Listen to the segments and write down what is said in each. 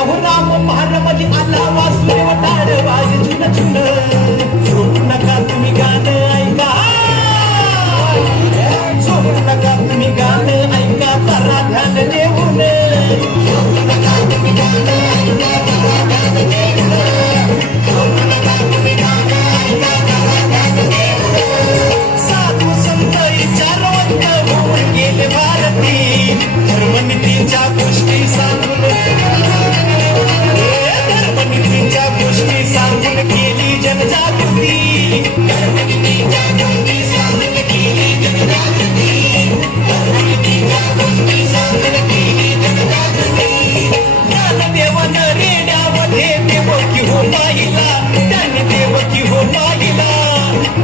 अहो राम महारामध्ये आला वासुदेव ताडवाज झुन झुन झोपू नका तुम्ही गाणं ऐका झोपू नका तुम्ही गाणं ऐका जरा ध्यान देऊन झोपू नका तुम्ही गाणं ऐका जरा ध्यान देऊन झोपू नका तुम्ही गाणं ऐका जरा ध्यान देऊन साधू संत विचारवंत होऊन गेले भारती धर्मनीतीच्या गोष्टी सांगून धर्मनीतीच्या गोष्टी सांगून केली जनजागृती धर्मनीतीच्या गोष्टी सांगून केली जनजागृती धर्मनीतीच्या गोष्टी सांगून केली जनजागृती ज्ञानदेवन रेड्यामध्ये देवकी हो पाहिला त्यांनी देवकी हो पाहिला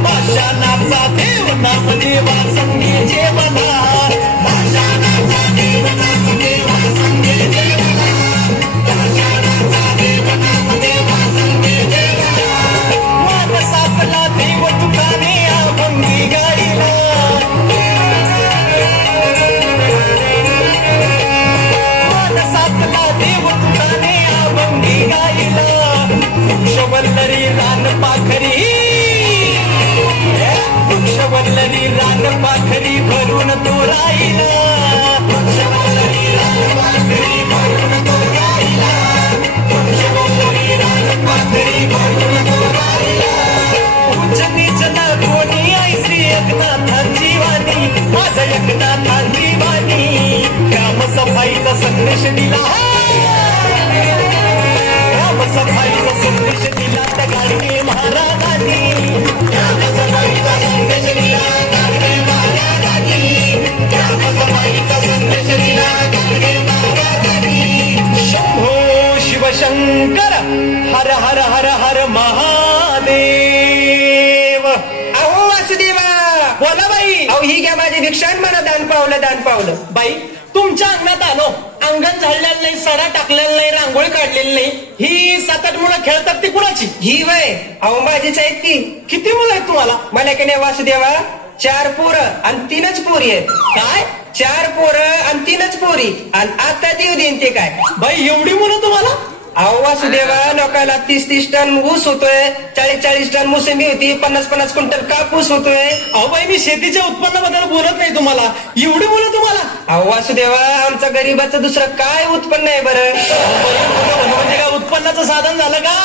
भाषानाचा देव नामदेवा संगे जेवला भाषानाचा देव नामदेवा संगे जेवला भाषानाचा देव नामदेवा संगे जेवला मानसातला देव तुकाने अभंगी गायला मानसातला देव तुकाने अभंगी गायला वृक्षवल्लरी रान पाखरी वृक्षवल्लरी रान पाखरी भरून तो राहिला वृक्षवल्लरी रान पाखरी भरून तो राहिला वृक्षवल्लरी रान पाखरी भरून तो राहिला उच्च नीच न कोणी आई श्री एकनाथांची वाणी माझ्या एकनाथांची वाणी ग्राम सफाईचा संदेश दिला ग्राम सफाईचा संदेश दिला त्या गाडगे महाराजांनी ग्राम सफाईचा संदेश दिला गाडगे महाराजांनी ग्राम सफाईचा संदेश दिला गाडगे महाराजांनी शंभो शिवशंकर हर हर हर हर महादेव. अहो वासुदेवा, बोला बाई. अहो ही घ्या माझी भिक्षा आणि मला दान पावलं दान पावलं. बाई तुमच्या अंगणात आलो, अंगण झाडलेलं नाही, सडा टाकलेला नाही, रांगोळी काढलेली नाही, ही 7-8 मुलं खेळतात ती कुणाची? ही वय अहो माझीच आहेत की. किती मुलं आहेत तुम्हाला? मला की नाही वासुदेवा 4 पोरं आणि 3च पोरी आहेत. काय? 4 पोरं आणि 3च पोरी आणि आता देऊ देईन ते काय. बाई एवढी मुलं तुम्हाला? अहो वासुदेवा, लोकांना 30-30 टन ऊस होतोय, 40-40 टन मोसंबी होती, 50-50 क्विंटल कापूस होतोय. अहो बाई मी शेतीच्या उत्पन्नाबद्दल बोलत नाही तुम्हाला, एवढी मुलं तुम्हाला? अहो वासुदेवा, आमचा गरीबाचं दुसरं काय उत्पन्न आहे बरं? म्हणजे काय उत्पन्नाचं साधन झालं का?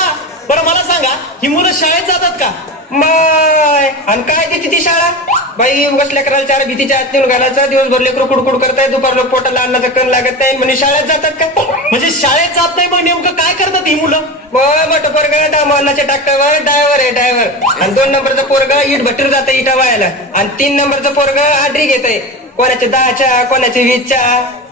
बरं मला सांगा, ही मुलं शाळेत जातात का? माय आणि काय देते ती शाळा? बाई उगाच लेकराला 4 भीतीच्या आत नेऊन घालायचा, दिवसभर लेकरू कुडकुड करताय, दुपारला पोटाला अन्नाचा कण लागत नाही म्हणजे शाळेत जातात का? म्हणजे शाळेत जात नाही, मग नेमकं काय करतात ही मुलं? मोठं पोरगा दामनाच्या ट्रॅक्टरवर ड्रायव्हर आहे ड्रायव्हर, आणि 2 नंबरचा पोरगा इट भट्टीवर जातं इटा वायाला, आणि 3 नंबरचा पोरगा आडरी घेत आहे, कोणाच्या 10च्या कोणाच्या 20च्या,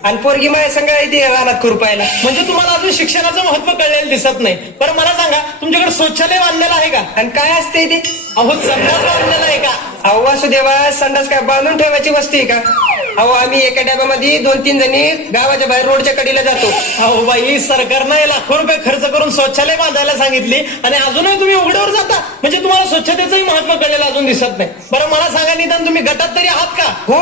आणि पोरगी माझ्या संघ येते रानात खुरपायला. म्हणजे तुम्हाला अजून शिक्षणाचं महत्व कळलेलं दिसत नाही. बरं मला सांगा, तुमच्याकडे शौचालय बांधलेलं आहे का? आणि काय असते ते? अहो संडास बांधलेला आहे का? अहो वासुदेवा, संडास काय बांधून ठेवायची वस्ती आहे का? अहो आम्ही एका डब्यामध्ये 2-3 जणी गावाच्या बाहेर रोडच्या कडीला जातो. अहो बाई, सरकारनं लाखो रुपये खर्च करून शौचालय बांधायला सांगितली आणि अजूनही तुम्ही उघड्यावर जाता, म्हणजे तुम्हाला स्वच्छतेचंही महत्व कळलेलं अजून दिसत नाही. बरं मला सांगा, निदान तुम्ही गटात तरी आहात का? हो,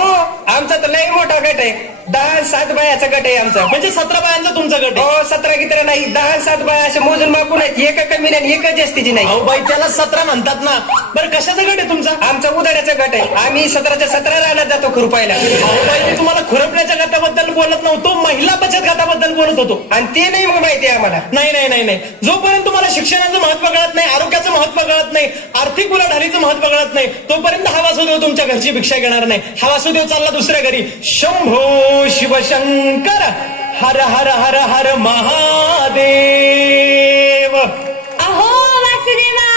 आमचा तर लई मोठा गट आहे, 10-7 बायाचा गट आहे आमचा. म्हणजे 17 बायांचा तुमचा गट आहे? हो, 17 गित्र नाही, 10-7 बाया असे मोजून मापून आहेत, एका कमी नाही एकच जास्तीची नाही. अहो बाई, त्याला 17 म्हणतात ना. बरं कशाचा गट आहे तुमचा? आमचा उदाड्याचा गट आहे, आम्ही 17च्या 17 रानात जातो खुरपायला. अहो बाई, मी तुम्हाला खुरपण्याच्या गटाबद्दल बोलत नव्हतो, महिला बचत गटाबद्दल बोलत होतो. आणि ते नाही मग माहिती आहे आम्हाला. नाही नाही नाही नाही, जोपर्यंत तुम्हाला शिक्षणाचं महत्व कळत नाही, आरोग्याचं महत्व कळत नाही, आर्थिक उलाढालीचं महत्व कळत नाही, तोपर्यंत हा वासुदेव तुमच्या घरची भिक्षा घेणार नाही. हा वासुदेव चालला दुसऱ्या घरी. शंभो शिवशंकर हर हर हर हर महादेव. अहो वासुदेवा,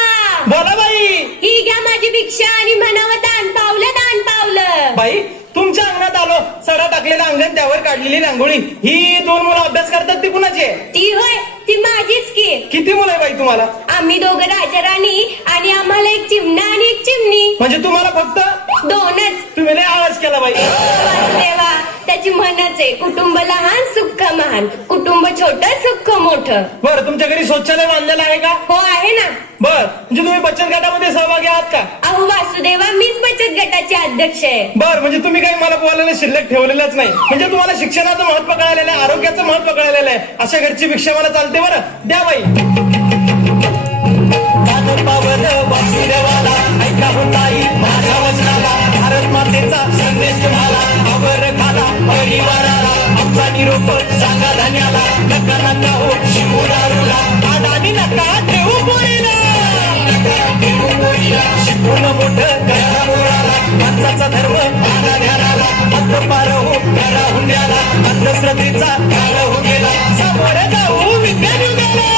बोला बाई. ही घ्या माझी भिक्षा आणि म्हणावं दान पावलं दान पावलं. बाई तुमच्या अंगणात आलो, सडा टाकलेलं अंगण, त्यावर काढलेली रांगोळी, ही 2 मुलं अभ्यास करतात, ती कुणाची आहे? ती होय, ती माझीच की. किती मुलं आहे बाई तुम्हाला? आम्ही 2 राजा राणी आणि आम्हाला 1 चिमणा आणि 1 चिमणी. म्हणजे तुम्हाला फक्त 2च. तुम्ही लय आवाज केला बाई. वासुदेवा, त्याची म्हणच आहे, कुटुंब लहान सुख महान, कुटुंब छोट सुख मोठं. बरं, तुमच्या घरी शौचालय बांधलेलं आहे का? हो आहे ना. बर, म्हणजे तुम्ही बचत गटामध्ये सहभागी आहात का? अहो वासुदेवा, मीच बचत गटाची अध्यक्ष आहे. बर, म्हणजे तुम्ही काही मला बोलायला शिल्लक ठेवलेलंच नाही. म्हणजे तुम्हाला शिक्षणाचं महत्व कळालेलं आहे, आरोग्याचं महत्व कळालेलं आहे. अशा घरची भिक्षा मला चालते. बरं, द्या बाई. पावन वासुदेवाला ऐका हो ताई माझ्या वचनाला, भारत मातेचा संदेश तुम्हाला आवर घाला परिवाराला, आमचा निरोप सांगा धन्याला, नका नका हो शिवदारूला, आडाणी नका ठेवू पोरीला, शिकून मोठं करा मुळाला, माणसाचा धर्म आला ध्यानाला, हद्दपार हो करा हुंड्याला, अंधश्रद्धेचा काळ हो गेला, समोर जाऊ विज्ञान युगाला.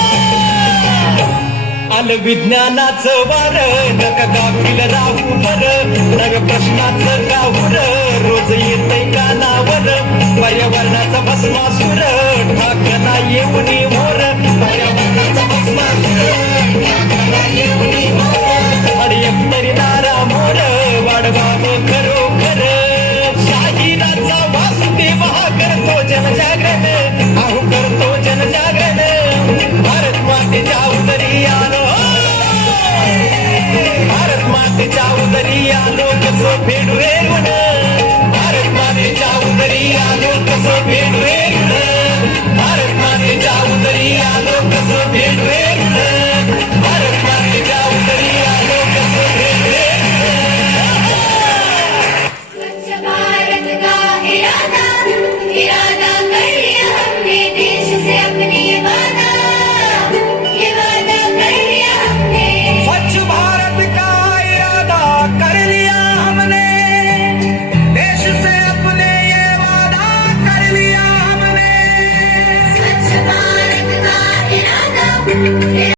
आलं विज्ञानाचं वार, नका गाफील राहू बर, नग प्रश्नाचं गाऊर रोज येतंय कानावर, पर्यावरणाचा भस्मासूर ठाकना येऊनी मोर, पर्यावरणाचा भस्मासूर ठाकना येऊनी मोर, अरे एकतरी नारा मोर वाढवाव खरोखर, शाहिराचा वासुदेव हा करतो जनजागरण, अहो करतो जनजागरण, भारत मातेच्या उदरी आलो, भारत मातेच्या उदरी आलो कसं फेडू रे गुण, भारत मातेच्या उदरी आलो कसं फेडू रे